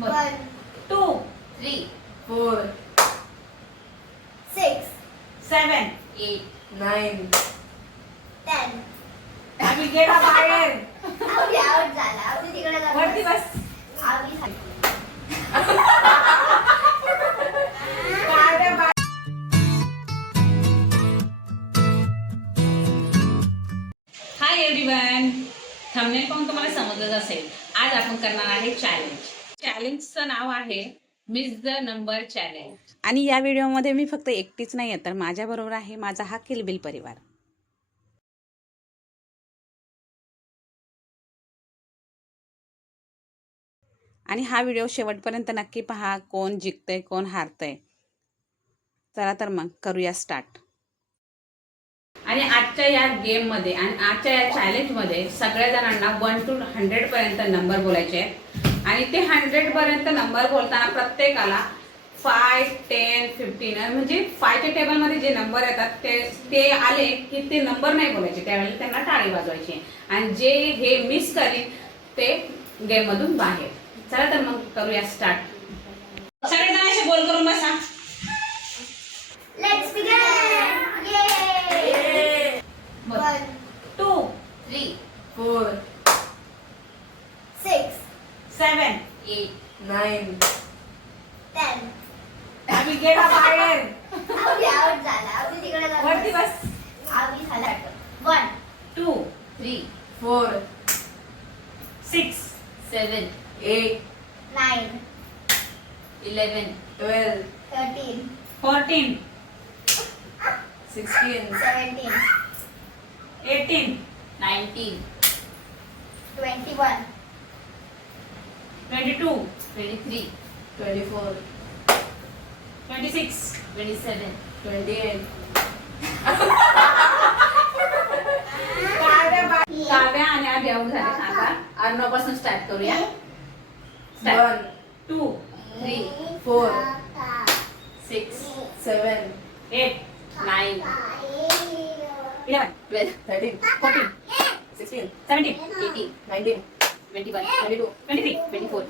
1, 2, 3, 4, 6, 7, 8, 9, 10. आम्ही गेला बाहेर. आउट झाला. आम्ही तिकडे जातो. वरती बस. आम्ही हाय एव्हरीवन, थंबनेल पाहून तुम्हाला समजलं असेल. आज आपण करणार आहे चॅलेंजचं नाव आहे मिस द नंबर चॅलेंज. आणि या व्हिडिओमध्ये मी फक्त एकटीच नाही आहे, तर माझ्याबरोबर आहे माझा हा किलबिल परिवार. आणि हा व्हिडिओ शेवटपर्यंत नक्की पहा. कोण जिंकतंय कोण हारतंय. चला तर मग करूया स्टार्ट. आणि आजच्या या गेममध्ये आणि आजच्या या चॅलेंजमध्ये सगळ्या जणांना 1 to 100 पर्यंत नंबर बोलायचे आहेत. आणि ते 100 पर्यंत नंबर बोलताना प्रत्येकाला 5, 10, 15 म्हणजे 5च्या टेबलमध्ये जे नंबर येतात ते आले की ते नंबर नाही बोलायचे. त्यावेळेला त्यांना टाळी वाजवायची. आणि जे हे मिस करीन ते गेममधून बाहेर. चला तर मग करूया स्टार्ट. सगळेजण असे बोल करून बसा. Let's begin! Yay! 1, 2, 3, 4, 6, 7, 8, 9, 10. आम्ही गेला बाहेर. आम्ही आउट झाला. आम्ही तिकडे जातो. वरती बस. आम्ही झाला. 1, 2, 3, 4, 6, 7, 8, 9, 11, 12, 13, 14, 16, 17, 18, 19, 21, 22, 23, 24, 26, 27, 28. काव्या आणि आधी आऊट झाले. आता अर्णवपासून स्टार्ट करूया. 1, 2, 3, 4, 6, 7, 8, 9, 11, 12, 13, 14, 16, 17, 18, 19, 21, 22, 23, 24,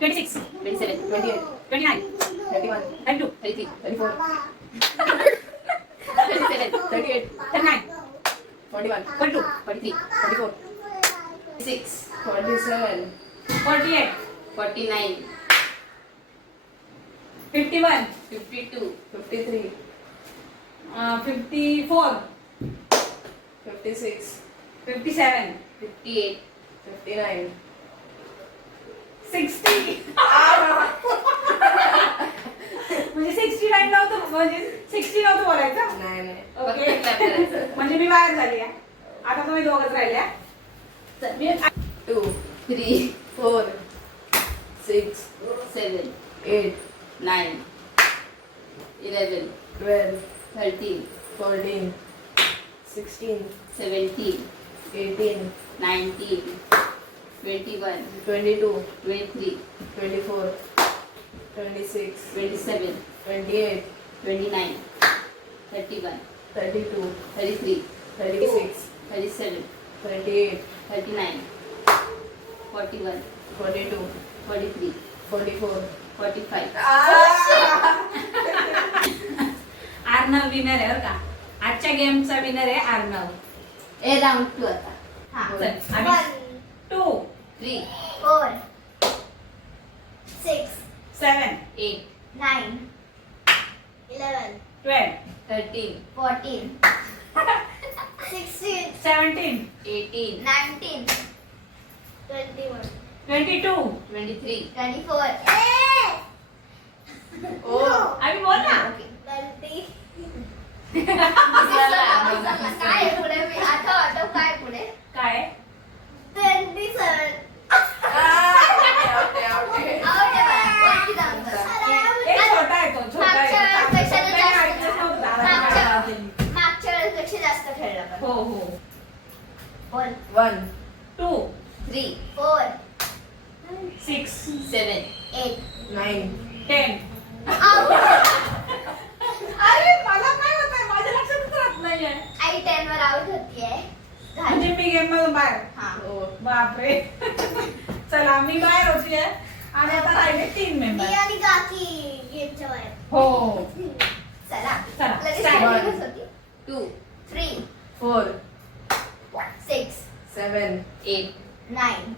26, 27, 28, 29, 31, 32, 33, 34, 37, 38, 39, 41, 42, 43, 44, 46, 47, 48, 49, 51, 52, 53, 54, 56, 57, 58, 59, 60. म्हणजे 69 नव्हतं, म्हणजे 60 नव्हतं बोलायचं. नाही ओके. म्हणजे मी बाहेर झाली आहे. आता तुम्ही दोघंच राहिल्या. 2, 3, 4, 6, 7, 8, 9, 11, 12, 13, 14, 16, 17, 18, 19, 21, 22, 23, 24, 26, 27, 28, 29, 31, 32, 33, 36, 37, 38, 39, 41, 42, 43, 44, 45. अर्णव विनर आहे बरं का. आजच्या गेमचा विनर आहे अर्णव. राउंड 2 आता. हा, चल. चल. 1, 2, 3, 4, 6, 7, 8, 9, 11, 12, 13, 14, 16, 17, 18, 19, 21, 22. 23, 24. आम्ही बोल ना. काय पुढे मी आठव काय पुढे काय 27. ए, छोटा आहे तो, छोटा आहे. मागच्या वेळेसपेक्षा जास्त खेळला पण. हो हो. बोल. 1, 2, 3, 4, 6, 7, 8. 9, 10. अरे मला काय होतंय, माझ्या लक्षातच राहत नाहीये. आई 10 वर आउट होतीये. म्हणजे मी गेम मधून बाहेर. हा. बापरे. चला मी बाहेर होतीये. आणि आता राहिले 3 मेंबर. मी आणि काकी गेमच्या बाहेर. हो चला चला, लगेच start. starting होती. 2, 3 4, 6 7, 8 9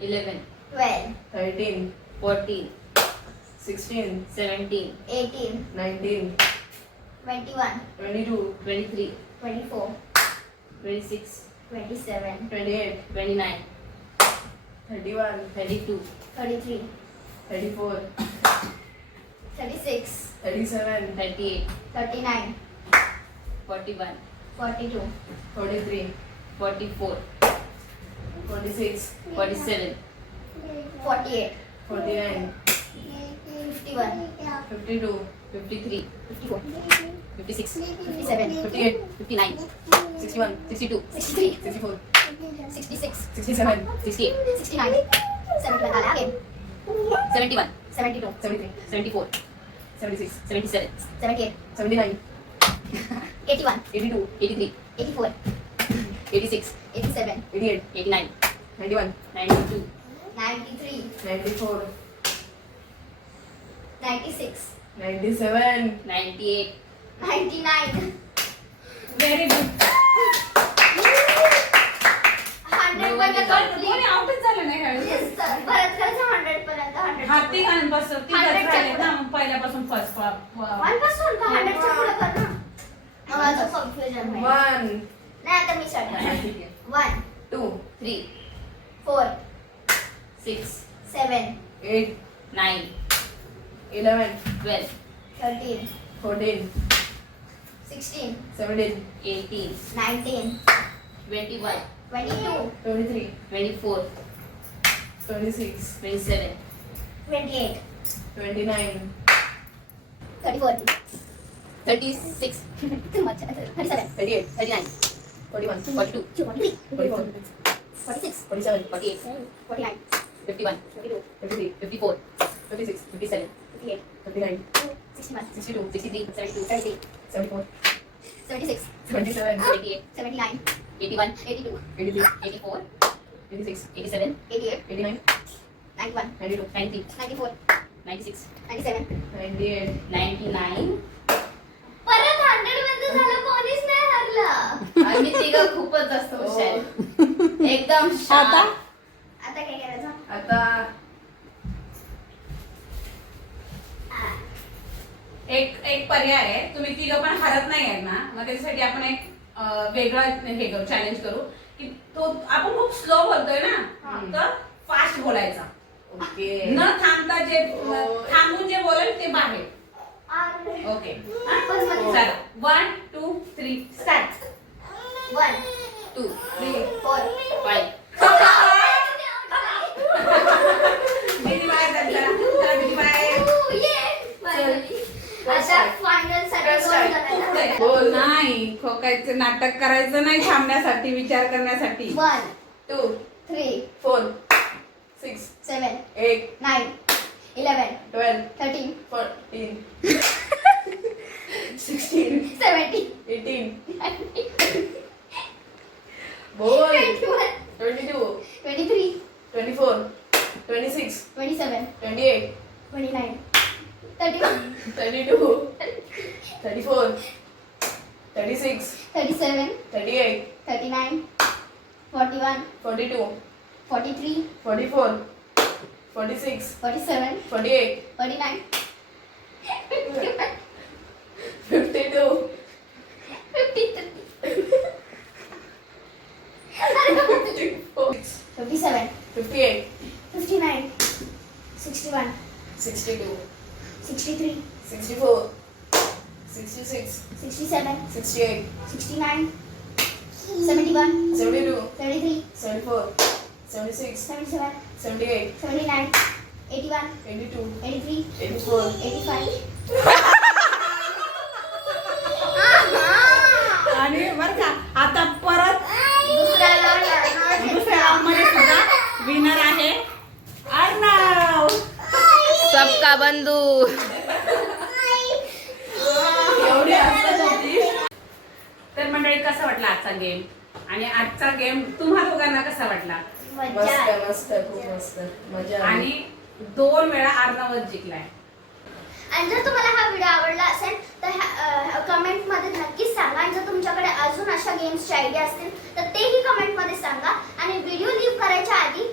11, 12 13, 14 16, 17 18 19, 21 22, 23 24 26 27 28, 29 31, 32 33 34, 36 37, 38 39 41 42 43, 44 46, 47 48 49, 51 52, 53 54 56 57 58, 59 61, 62 63 64, 66 67, 68 69 71 आला again 71 72 73, 74 76, 77 78 79, 81 82, 83 84 86 87 88, 89 91, 92 93 94, 96 97, 98 99 व्हेरी गुड 100 पर्यंत complete. कोणी आउटच झालं नाही ह्यावेळेस. Yes, sir. परत करायचं 100 पर्यंत 100 हा तिघांपासून Hundred च्या राहिले ना मग पहिल्यापासून फर्स्ट 1 पासून का 100 च्या पुढे कर ना मग माझं कन्फ्युजन आहे 1, नाही आता मी स्टार्ट ठीक आहे, 1 2, 3 4 6 7 8, 9 11, 12 13 14, 16 17, 18 19 21 22 23, 24 26, 27 28 29, 34 36 too much 37 38, 39 41, 42 43 44, 46 47, 48 49 51 52 53, 54 56, 57 58 59, 61 62, 63 72 33 74, 76 77, 78 79 81 82 83, 84 86, 87 88 89, 91 92, 90 94 96 97 98, 99 परत 100 मध्ये झालं कोणीच नाही हरलं आम्ही तिघं खूपच जास्त हुशार आहे. एकदम शांत. आता काय करायचं आता एक पर्याय आहे तुम्ही तिघं पण हरत नाही आहेत ना मग त्याच्यासाठी आपण एक वेगळा हे करू चॅलेंज करू की तो आपण खूप स्लो बोलतोय ना तर फास्ट बोलायचा ओके न थांबता जे थांबून जे बोलेल ते बाहेर अरे. ओके पण मग- चला 1 2 3 स्टार्ट 1 2 3, 4 5 बिनी बाहेर चला बिनी बाहेर आता फायनल साठी बोल. नाही खोकायचं नाटक करायचं नाही थांबण्यासाठी विचार करण्यासाठी 1 2, 3 4, 6, 7 8, 9 11 12, 13 14, 16, 17 18, बोल. 21 22, 23 24, 26, 27 28, 29 31 32, 34, 36, 37 38, 39 41 42, 43 44, 46, 47 48, 49 52, 53 57 58, 59 61 62, 63 64, 66, 67 68, 69 71 72, 33 74, 76, 77 78, 79 81 82, 83 84, 85 आणि बरं का आता परत दुसऱ्या राऊंड दुसऱ्या राऊंड मध्ये सुद्धा विनर आहे अर्णव सबका बंधू एवढी हसत होती. तर मंडळी कसा वाटला आजचा गेम आणि आजचा गेम तुम्हा दोघांना कसा वाटला मस्त मस्त खूप मस्त मजा आली. आणि 2 वेळा अर्णवच जिंकलाय. आणि जर तुम्हाला हा व्हिडिओ आवडला असेल तर कमेंटमध्ये नक्कीच सांगा. आणि जर तुमच्याकडे अजून अशा गेम्सची आयडिया असतील तर तेही कमेंटमध्ये सांगा. आणि व्हिडिओ लीव करायच्या आधी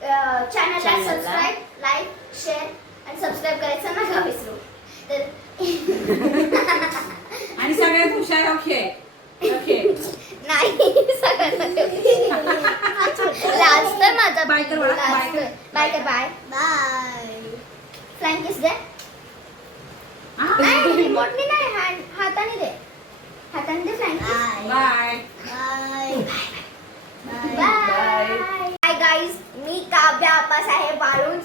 चॅनलला सबस्क्राईब, लाईक, शेअर आणि सबस्क्राईब करायचं नका विसरू. तर आणि सगळ्यात हुशार ओके नाही सगळ्यांना लास्ट तर माझा बाय कर बाळा, बाय कर. बाय कर. Bye bye. फ्लॅंक किस दे. नाही रिमोटनी नाही, हाताने दे. हाताने दे flying kiss. Bye bye bye guys. मी काव्या आप्पासाहेब वाळुंज.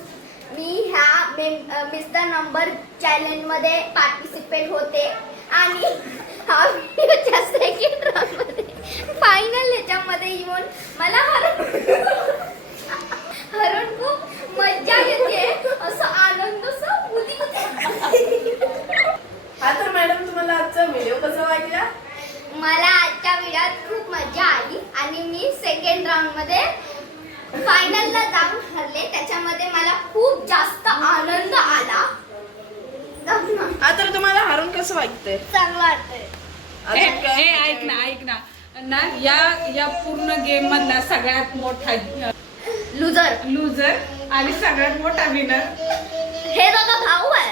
मी ह्या मिस्टर नंबर चॅलेंज मध्ये पार्टिसिपेट होते आणि हा व्हिडिओच्या सेकंड राऊंड मध्ये फायनल ह्याच्यामध्ये येऊन मला हरून खूप मजा येते. असं आनंद हा तर मॅडम तुम्हाला आजचा व्हिडिओ कसा वाटला? मला आजच्या व्हिडिओत खूप मजा आली आणि मी सेकंड राऊंड मध्ये फायनलला जाऊन हरले. त्याच्यामध्ये मला खूप जास्त आनंद आला. हा तर तुम्हाला हारून कसं वाटतंय? चांगलं वाटतंय. अजून काय? ऐक ना या पूर्ण गेम मधला सगळ्यात मोठा लुजर लुजर आणि सगळ्यात मोठा विनर हे दोघं भाऊ आहे.